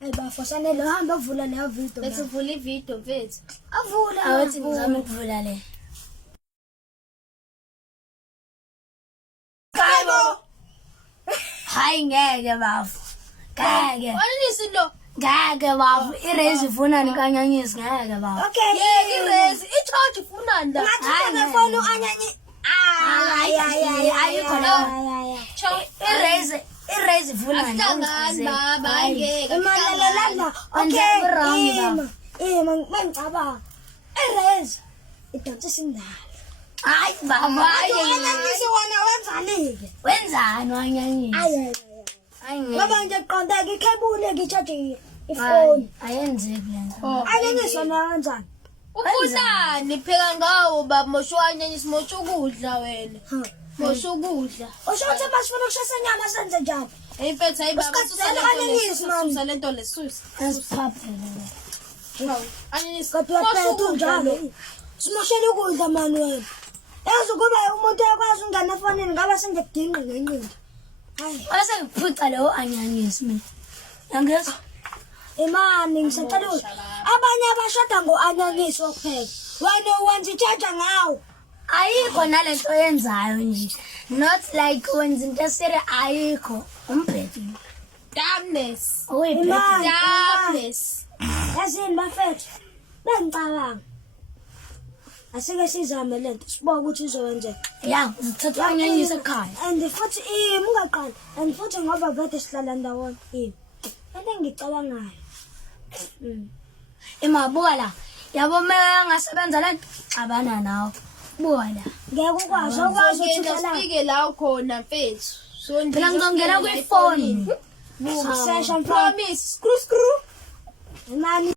Bafosane lo hamba avula le video. Bese vula ivideo mfethu. Avula. Awuthi ngizama ukuvula le. Hayibo. Hayi ngeke bafu. Ngeke. Anyanisi lo. Ngeke bafu. Irace ifuna nikanyanyisi ngeke bafu. Okay. Irace i-charge ifuna nda. Ngathi ngefoni uanyanyi. Ayikho la. Irace ifuna Asihlangani baba angeke. Imalelana. Okay. Mangicabanga. Erase. Idonsisa indala. Hayi baba. Anyanyisi wona wenzani-ke? Wenzani wanyanyisi? Hayi ngeke. Ngoba nje qondeka ikhebule ngitshaje ifoni. Ayenzeki lento. Anyanyisi wona wenzani? Ufunani pheka ngawo baba mosho anyanyisi mosho ukudla wena. Mosho ukudla. Usho ukuthi basifuna ukushisa inyama senze njani? Hey mfethu hayi baba susa lento lesusa. Asiphaphele. Anyanyisi Kodwa phela njalo. Simoshela ukudla mani wena. Yazi kuba umuntu ekwazi ungena efonini ngaba sengidinqa ngencindi. Hayi. Bese ngiphuca leyo anyanyisi mina. Yangezwa? Imani ngisacela abanye abashoda ngo-anyanyisi wokupheka. Wena wenza itshaja ngawo. Ayikho nalento yenzayo nje. Not like wenza into esere ayikho. Umphethu. Damnness. Uyiphethu. Damnness. Yazini bafethu. Bengicabanga. Asike sizame lento siboka ukuthi izowenzeka. Ya, uthatha anyanyisi ekhaya. And futhi ungaqali. And futhi ngoba vele sihlala ndawonye. Into engicabangayo. Imabuka la. Yabo meka ngasebenza lento xabana nawe. Buka la. Ngeke ukwazi ukuthi la. Sifike la khona mfethu. So Phela ngizongena kwifoni. Session promise. Screw.